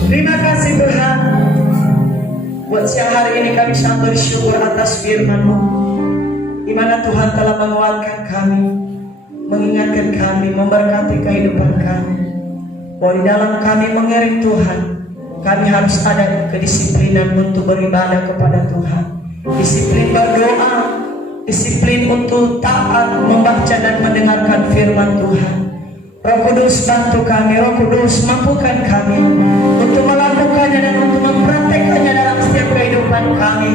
Terima kasih Tuhan, buat siang hari ini kami sangat bersyukur atas firman-Mu, di mana Tuhan telah menguatkan kami, mengingatkan kami, memberkati kehidupan kami. Bahwa di dalam kami mengiring Tuhan, kami harus ada kedisiplinan untuk beribadah kepada Tuhan, disiplin berdoa, disiplin untuk taat membaca dan mendengarkan firman Tuhan. Roh Kudus bantu kami, Roh Kudus mampukan kami untuk melakukannya dan untuk mempraktekannya dalam setiap kehidupan kami.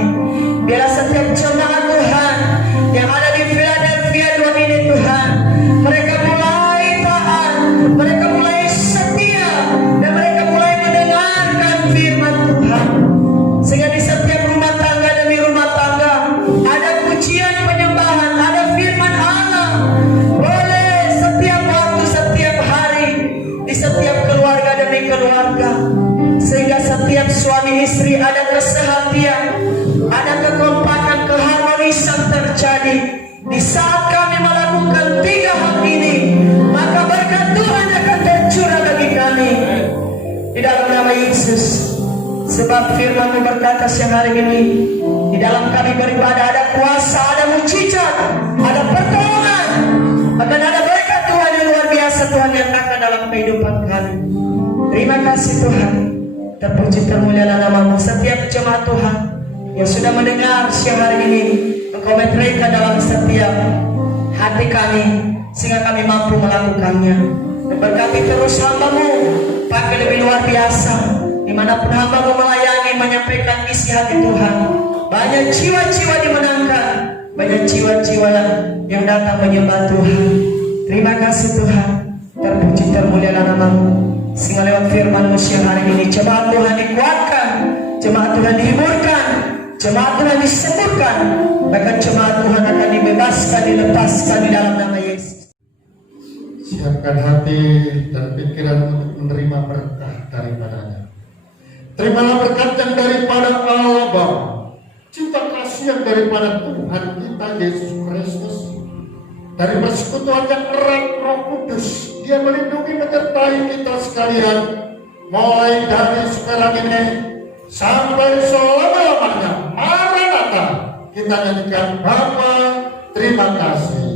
Biarlah setiap jemaat Tuhan yang ada di Philadelphia 2 ini Tuhan, mereka mulai taat, mereka mulai setia, dan mereka mulai mendengarkan firman Tuhan. Sehingga di setiap rumah tangga demi rumah tangga ada pujian penyembahan, ada firman Allah. Boleh setiap waktu, setiap hari, di setiap keluarga demi keluarga, sehingga setiap suami istri ada kesehatian, ada kekompakan, keharmonisan terjadi. Di saat kami melakukan 3 hal ini, maka berkat Tuhan akan tercurah bagi kami di dalam nama Yesus. Sebab firman-Mu berkata siang hari ini, di dalam kami beribadah ada kuasa, ada mujizat, ada pertolongan, akan ada berkat Tuhan yang luar biasa Tuhan yang akan dalam kehidupan kami. Terima kasih Tuhan, terpuji termulialah nama-Mu. Setiap jemaat Tuhan yang sudah mendengar siang hari ini, Engkau meteraikan dalam setiap hati kami, sehingga kami mampu melakukannya. Dan berkati terus hamba-Mu, pakai lebih luar biasa, dimanapun hamba-Mu melayani, menyampaikan isi hati Tuhan. Banyak jiwa-jiwa dimenangkan, banyak jiwa-jiwa yang datang menyembah Tuhan. Terima kasih Tuhan, terpuji termulialah nama-Mu. Sehingga lewat firman-Mu siang hari ini, jemaat Tuhan dikuatkan, Jemaat Tuhan dihiburkan, jemaat Tuhan disembuhkan, bahkan jemaat Tuhan akan dibebaskan, dilepaskan di dalam nama Yesus. Siapkan hati dan pikiran untuk menerima berkah daripadanya. Terimalah berkat yang daripada Allah Bapa, cinta kasih yang daripada Tuhan kita Yesus Kristus, dari persekutuan yang erat Roh Kudus. Dia melindungi menyertai kita sekalian, mulai dari sekarang ini sampai selama-lamanya. Maranatha, kita nyanyikan Bapa, terima kasih.